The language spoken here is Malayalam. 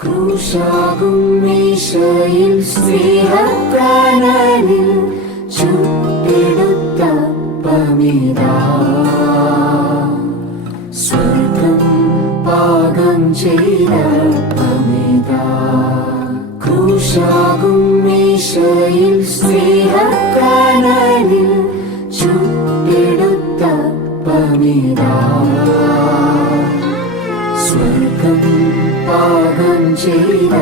ക്രൂശാകും മീശയിൽ സ്നേഹക്കനലിൽ ചുട്ടെടുത്ത പമിതാ സ്വർഗം പാകം ചെയ്ത പമിതാ. ക്രൂശാകും മീശയിൽ സ്നേഹക്കനലിൽ ചുട്ടെടുത്ത പമിതാ സ്വർഗം പാകം ചെയ്ത